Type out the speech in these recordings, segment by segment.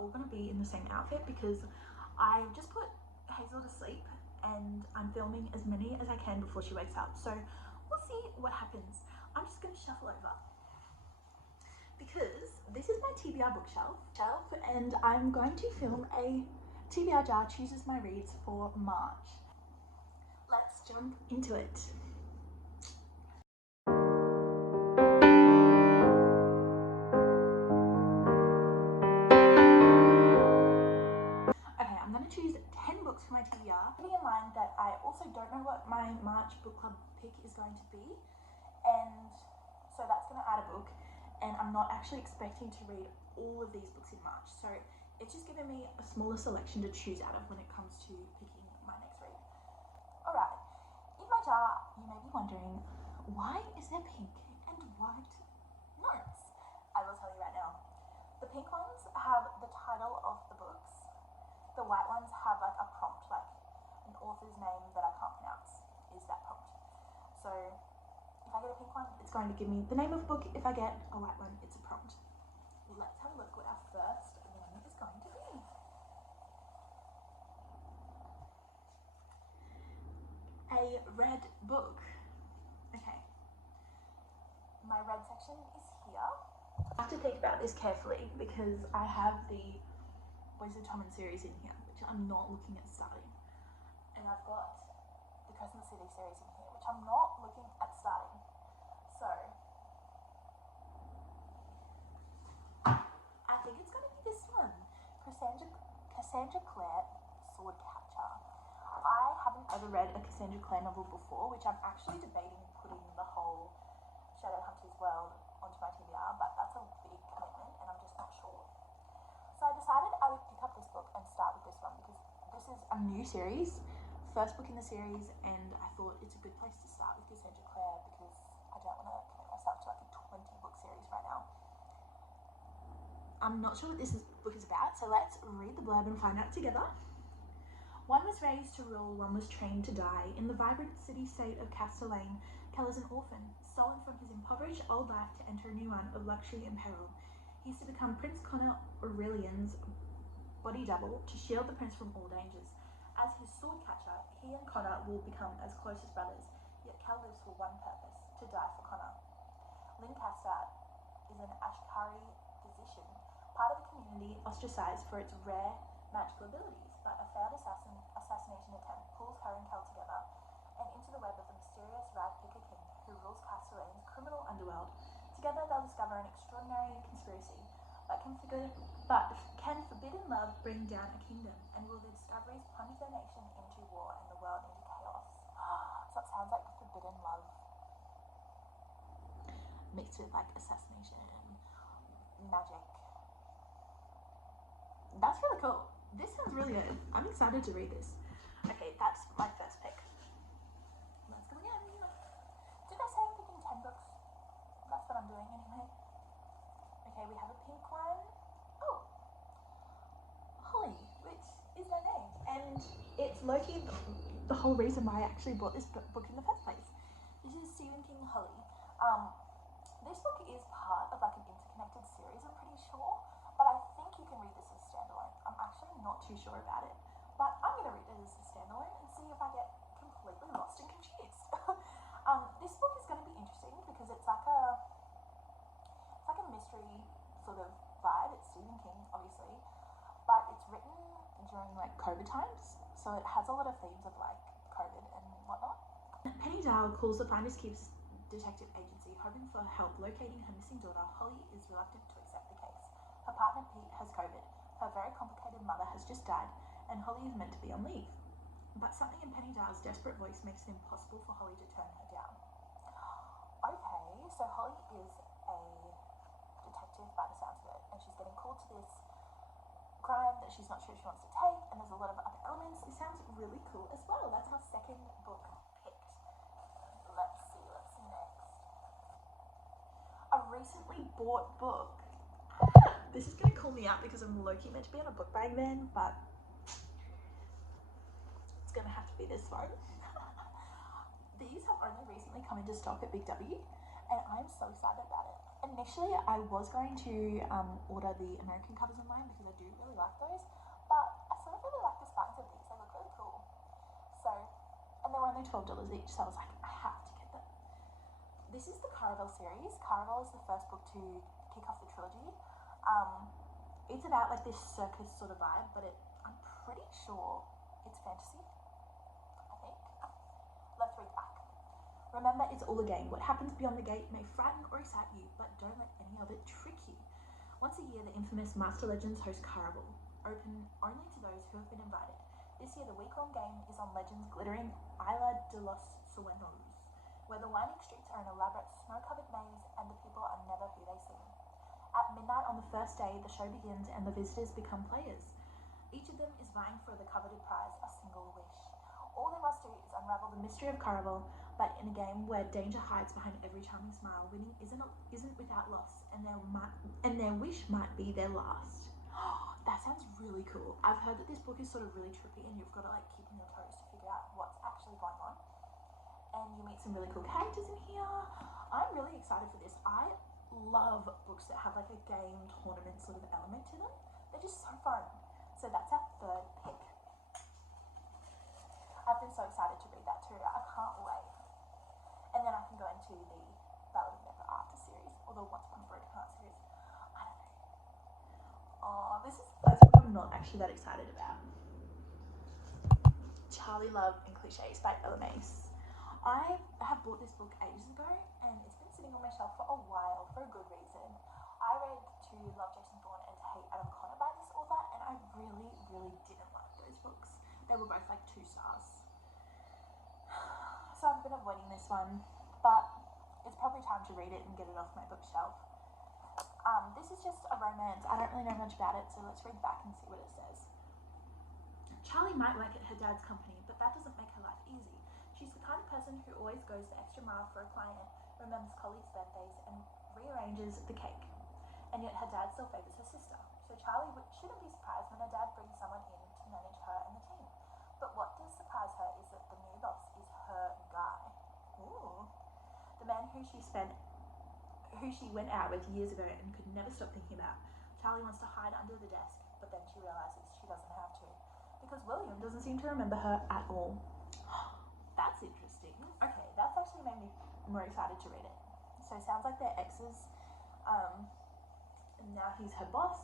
all going to be in the same outfit because I just put Hazel to sleep and I'm filming as many as I can before she wakes up. So we'll see what happens. I'm just going to shuffle over because this is my TBR bookshelf and I'm going to film a TBR jar chooses my reads for March. Let's jump into it. Okay, I'm going to choose 10 books for my TBR. Keeping in mind that I also don't know what my March book club pick is going to be, and so that's going to add a book, and I'm not actually expecting to read all of these books in March, so it's just giving me a smaller selection to choose out of when it comes to picking my next read. Alright, in my jar you may be wondering, why is there pink and white notes? I will tell you right now. The pink ones have the title of the books. The white ones have like a prompt, like an author's name that I can't pronounce is that prompt. So if I get a pink one, it's going to give me the name of the book. If I get a white one, it's a prompt. Let's have a look what our first one is going to be. A red book. Okay. My red section is here. I have to think about this carefully because I have the Boys of Tommen series in here, which I'm not looking at starting. And I've got the Crescent City series in here, which I'm not looking at starting. So I think it's going to be this one, Cassandra Clare, Swordcatcher. I haven't ever read a Cassandra Clare novel before, which I'm actually debating putting the whole Shadowhunters world onto my TBR, but that's a big commitment and I'm just not sure. So I decided I would pick up this book and start with this one because this is a new series, first book in the series, and I thought it's a good place to start with Cassandra Clare because I don't want to commit myself to like a 20-book series right now. I'm not sure what this book is about, so let's read the blurb and find out together. One was raised to rule, one was trained to die. In the vibrant city-state of Castellane, Kell is an orphan, stolen from his impoverished old life to enter a new one of luxury and peril. He's to become Prince Connor Aurelian's body double to shield the prince from all dangers. As his sword catcher, he and Connor will become as close as brothers, yet Kell lives for one purpose, to die for Connor. Lancaster is an Ashkari physician, part of a community ostracized for its rare magical abilities, but a failed assassination attempt pulls her and Kell together and into the web of the mysterious rag-picker king who rules Castellane's criminal underworld. Together they'll discover an extraordinary conspiracy, but can forbidden love bring down a kingdom, and will the discoveries plunge their nation into war and the world into chaos? So it sounds like forbidden love mixed with like assassination and magic. That's really cool. This sounds really good. I'm excited to read this. Okay, that's my first pick. Let's go again. Did I say I'm picking 10 books? That's what I'm doing anyway. Okay, we have a pink one. Oh, Holly, which is my name. And it's low-key the whole reason why I actually bought this book in the first place. This is Stephen King Holly. This book is part of like an interconnected series, I'm pretty sure. But I think you can read this as a standalone. I'm actually not too sure about it. But I'm going to read it as a standalone and see if I get completely lost and confused. This book is going to be interesting because it's like a mystery sort of vibe. It's Stephen King, obviously, but it's written during like COVID times, so it has a lot of themes of like COVID and whatnot. Penny Dale calls the Finders Keepers detective agency, hoping for help locating her missing daughter. Holly is reluctant to accept the case. Her partner Pete has COVID. Her very complicated mother has just died, and Holly is meant to be on leave. But something in Penny Dale's desperate voice makes it impossible for Holly to turn her down. Okay, so Holly is a detective by the sounds of it, and she's getting called to this crime that she's not sure she wants to take, and there's a lot of other elements. It sounds really cool as well. That's our second book picked. Let's see what's next. A recently bought book. This is going to call me out because I'm low-key meant to be on a book buying van, but it's going to have to be this one. These have only recently come into stock at Big W, and I'm so excited about it. Initially, I was going to order the American covers online because I do really like those, but I sort of really like the spines of these. They look really cool. So, and they were only $12 each, so I was like, I have to get them. This is the Caravel series. Caravel is the first book to kick off the trilogy. It's about like this circus sort of vibe, but I'm pretty sure it's fantasy, I think. Let's read back. Remember, it's all a game. What happens beyond the gate may frighten or excite you, but don't let any of it trick you. Once a year, the infamous Master Legends host Caravel, open only to those who have been invited. This year, the week-long game is on Legends' glittering Isla de los Sueños, where the winding streets are an elaborate snow-covered maze and the people are never who they seem. At midnight on the first day, the show begins and the visitors become players. Each of them is vying for the coveted prize, a single wish. All they must do is unravel the mystery of Caravel, but in a game where danger hides behind every charming smile, winning isn't without loss, and their wish might be their last. That sounds really cool. I've heard that this book is sort of really trippy, and you've got to like keep on your toes to figure out what's actually going on. And you meet some really cool characters in here. I'm really excited for this. I love books that have like a game tournament sort of element to them. They're just so fun. So that's our third pick. I've been so excited to read that too. I can't wait. And then I can go into the Ballad of Never After series, or the Once Upon a Broken Heart series. I don't know. Oh, this is the first book I'm not actually that excited about. Charlie Love and Clichés by Ella Mace. I have bought this book ages ago, and it's been sitting on my shelf for a while for a good reason. I read To Love Jason Bourne and To Hate Adam Connor by this author, and I really, really didn't like those books. They were both like 2 stars. So I've been avoiding this one, but it's probably time to read it and get it off my bookshelf. This is just a romance. I don't really know much about it, so let's read back and see what it says. Charlie might work at her dad's company, but that doesn't make her life easy. She's the kind of person who always goes the extra mile for a client, remembers colleagues' birthdays, and rearranges the cake. And yet her dad still favours her sister. So Charlie shouldn't be surprised when her dad brings someone in to manage her and the team. But what does surprise her is that the new boss is her guy. Ooh. The man who she went out with years ago and could never stop thinking about. Charlie wants to hide under the desk, but then she realises she doesn't have to, because William doesn't seem to remember her at all. That's interesting. Okay, that's actually made me more excited to read it. So it sounds like they're exes, and now he's her boss,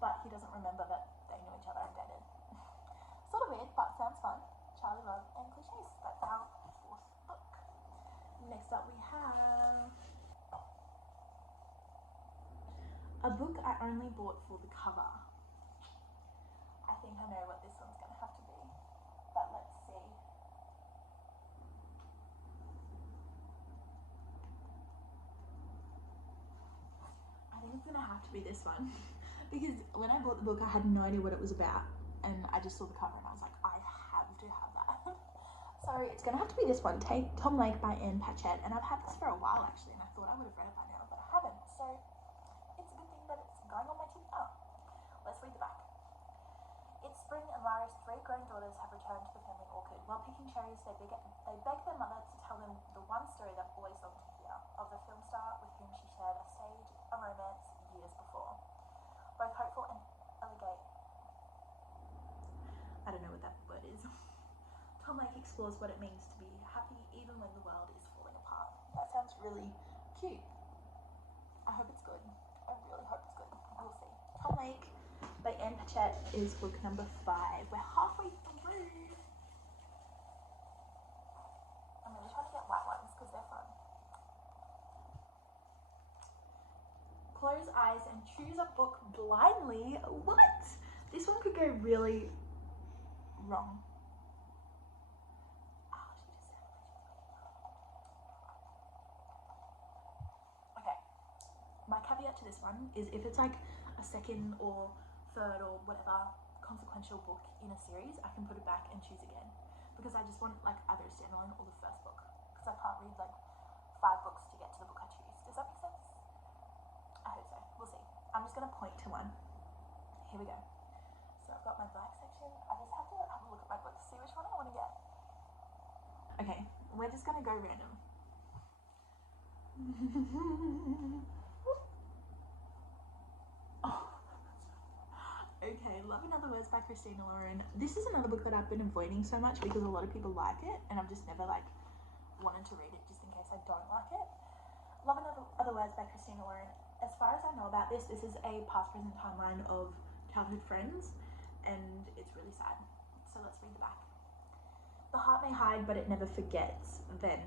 but he doesn't remember that they knew each other and dated. Sort of weird, but sounds fun. Charlie Love and Clichés. That's our 4th book. Next up we have a book I only bought for the cover. I think I know what this one's going to have to be, but let's see. I think it's going to have to be this one because when I bought the book I had no idea what it was about, and I just saw the cover and I was like, I have to have that. So it's going to have to be this one, Take Tom Lake by Anne Patchett, and I've had this for a while actually, and I thought I would have read it by now, but I haven't, so it's a good thing that it's going on my TBR. Let's read the back. It's spring and Lara's 3 grown daughters have returned to the family orchard. While picking cherries, they beg their mother to tell them the one story they've always longed to hear, of the film star with whom she shared a romance years before. Both hopeful and elegant. I don't know what that word is. Tom Lake explores what it means to be happy even when the world is falling apart. That sounds really cute. I hope it's good. I really hope it's good. We'll see. Tom Lake by Anne Patchett is book number 5. We're halfway through. I'm really trying to get white ones because they're fun. Close eyes and choose a book blindly. What? This one could go really wrong. Okay. My caveat to this one is if it's like a 2nd or 3rd or whatever consequential book in a series, I can put it back and choose again, because I just want like either a standalone or the first book, because I can't read like 5 books to get to the book I choose. Does that make sense? I hope so. We'll see. I'm just going to point to one. Here we go. So I've got my black section. I just have to have a look at my books, see which one I want to get. Okay, we're just going to go random. Love in Other Words by Christina Lauren. This is another book that I've been avoiding so much because a lot of people like it, and I've just never like wanted to read it just in case I don't like it. Love in Other Words by Christina Lauren. As far as I know about this is a past present timeline of childhood friends, and it's really sad. So let's read the back. The heart may hide, but it never forgets. Then,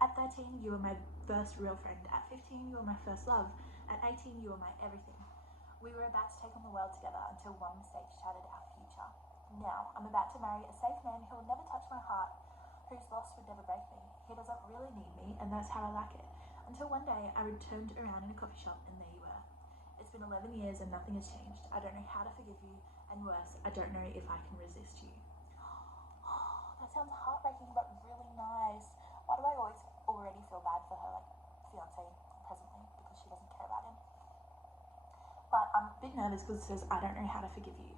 at 13, you were my first real friend. At 15, you were my first love. At 18, you were my everything. We were about to take on the world together until one mistake shattered our future. Now, I'm about to marry a safe man who will never touch my heart, whose loss would never break me. He doesn't really need me, and that's how I like it. Until one day, I returned around in a coffee shop, and there you were. It's been 11 years, and nothing has changed. I don't know how to forgive you, and worse, I don't know if I can resist you. That sounds heartbreaking, but really nice. Why do I always already feel bad for her, like, fiance presently, because she doesn't care about him? But I'm a bit nervous because it says, I don't know how to forgive you.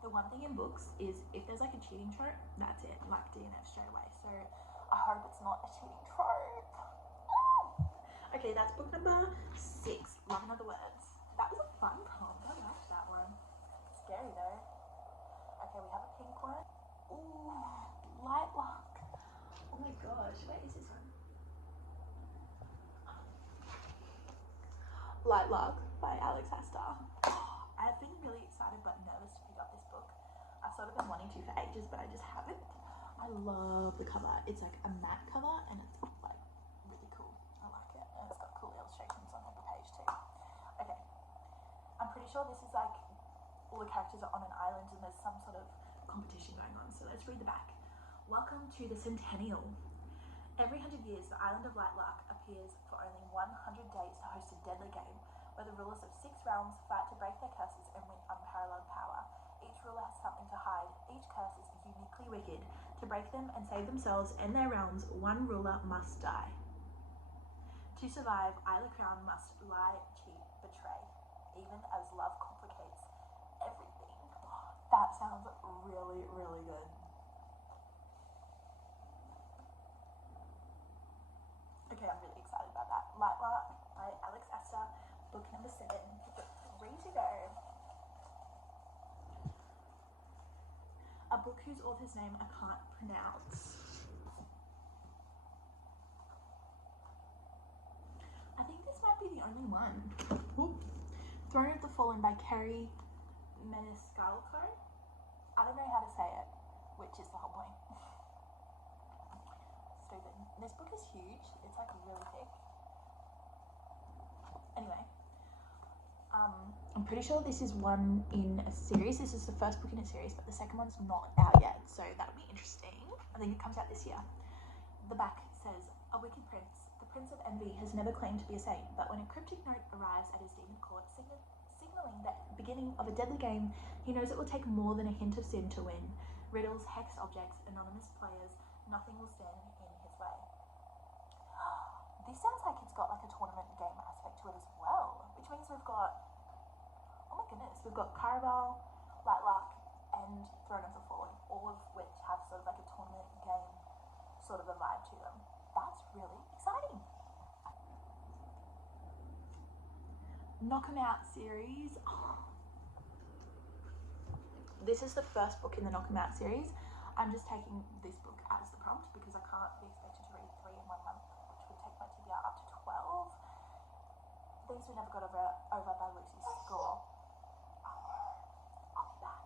The one thing in books is if there's like a cheating trope, that's it, like DNF straight away. So I hope it's not a cheating trope. Okay, that's book number 6, Love in Other Words. That was a fun poem. I liked that one. Scary though. Okay, we have a pink one. Ooh, Light Luck. Oh my gosh, where is this one? Light Luck by Alex Astor. I've been really excited but nervous to pick up this book. I've sort of been wanting to for ages, but I just haven't. I love the cover. It's like a matte cover, and it's like really cool. I like it, and it's got cool illustrations on every page too. Okay, I'm pretty sure this is like all the characters are on an island, and there's some sort of competition going on. So let's read the back. Welcome to the Centennial. Every 100 years, the island of Light Luck appears for only 100 days to host a deadly game, where the rulers of 6 realms fight to break their curses and win unparalleled power. Each ruler has something to hide. Each curse is uniquely wicked. To break them and save themselves and their realms, one ruler must die. To survive, either crown must lie, cheat, betray, even as love complicates everything. That sounds really, really good. Okay, I'm really excited about that. Light Luck by Alex Astor, book number 7. 3 to go. A book whose author's name I can't pronounce. I think this might be the only one. Ooh. Throne of the Fallen by Kerry Maniscalco. I don't know how to say it, which is the whole point. Stupid. This book is huge. It's like really thick. Anyway, I'm pretty sure this is one in a series. This is the first book in a series, but the second one's not out yet, so that'll be interesting. I think it comes out this year. The back says, a wicked prince, the Prince of Envy, has never claimed to be a saint, but when a cryptic note arrives at his demon court, signaling the beginning of a deadly game, he knows it will take more than a hint of sin to win. Riddles, hexed objects, anonymous players, nothing will stand in his way. This sounds like it's got like a tournament game aspect to it as well, which means we've got, oh my goodness, we've got Caraval, Light Luck, and Throne of the Fallen, all of which have sort of like a tournament game sort of a vibe to them. That's really exciting. Knock 'em Out series. Oh. This is the first book in the Knock 'em Out series. I'm just taking this book as the prompt because I can't be expected to read 3 in 1 month, which would take my TBR up to 12. Things We Never Got Over by Lucy Score. I'll be back.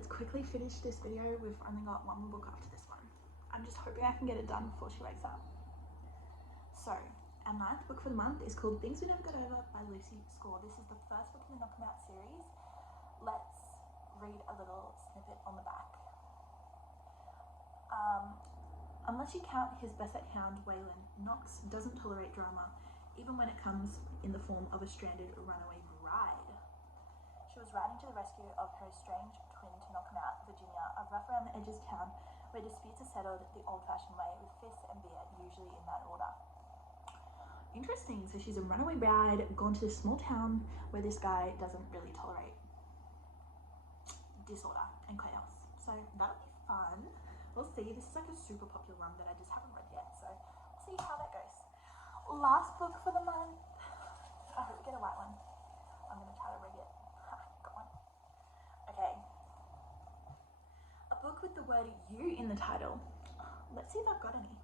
let's quickly finish this video. We've only got one more book after this one. I'm just hoping I can get it done before she wakes up. So, our 9th book for the month is called Things We Never Got Over by Lucy Score. This is the first book in the Knock 'em Out series. Let's read a little snippet on the back. Unless you count his Basset hound, Waylon, Knox doesn't tolerate drama, even when it comes in the form of a stranded runaway bride. She was riding to the rescue of her estranged twin to Knock 'em Out, Virginia, a rough-around-the-edges town where disputes are settled the old-fashioned way, with fists and beer usually in that order. Interesting. So she's a runaway bride, gone to this small town where this guy doesn't really tolerate disorder and chaos. So that'll be fun. We'll see. This is like a super popular one that I just haven't read yet, so we'll see how that goes. Last book for the month. I hope we get a white one. I'm going to try to read it. Got one. Okay. A book with the word you in the title. Let's see if I've got any.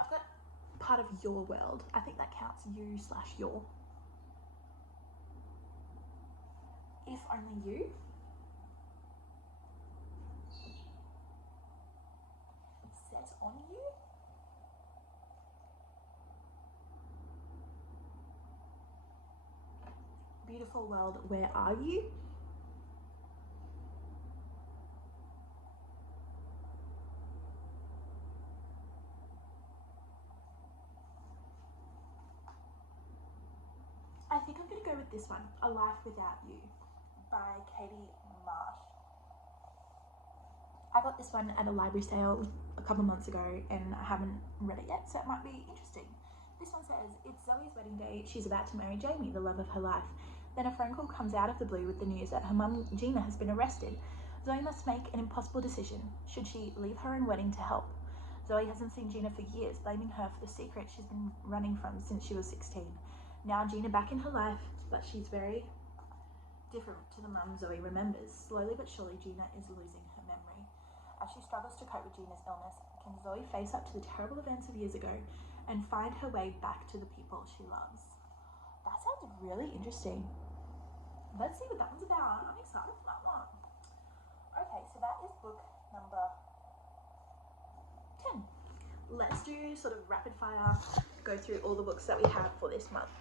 I've got part of your world. I think that counts. You/your. If only you. Set on you. Beautiful world, where are you? I think I'm going to go with this one, A Life Without You by Katie Marsh. I got this one at a library sale a couple months ago and I haven't read it yet, so it might be interesting. This one says, it's Zoe's wedding day. She's about to marry Jamie, the love of her life. Then a phone call comes out of the blue with the news that her mum, Gina, has been arrested. Zoe must make an impossible decision. Should she leave her own wedding to help? Zoe hasn't seen Gina for years, blaming her for the secret she's been running from since she was 16. Now Gina back in her life, but she's very different to the mum Zoe remembers. Slowly but surely, Gina is losing her memory. As she struggles to cope with Gina's illness, can Zoe face up to the terrible events of years ago and find her way back to the people she loves? That sounds really interesting. Let's see what that one's about. I'm excited for that one. Okay, so that is book number 10. Let's do sort of rapid fire, go through all the books that we have for this month.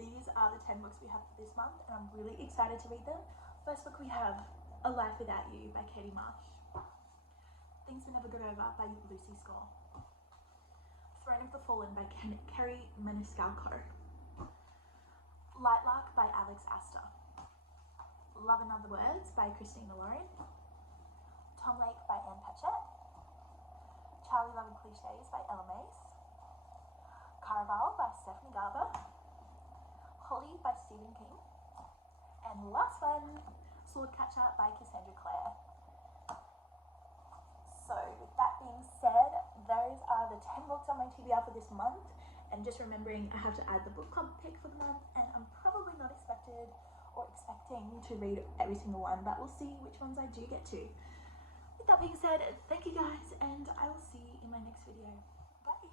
These are the 10 books we have for this month, and I'm really excited to read them. First book we have A Life Without You by Katie Marsh. Things We Never Got Over by Lucy Score. Throne of the Fallen by Kerry Maniscalco. Lightlark by Alex Astor. Love in Other Words by Christina Lauren. Tom Lake by Anne Patchett. Charlie Loving Clichés by Ella Mace. Caraval by Stephanie Garber. Holly by Stephen King. And last one, Swordcatcher by Cassandra Clare. So with that being said, those are the 10 books on my TBR for this month. And just remembering I have to add the book club pick for the month, and I'm probably not expecting to read every single one, but we'll see which ones I do get to. With that being said, thank you guys, and I will see you in my next video. Bye!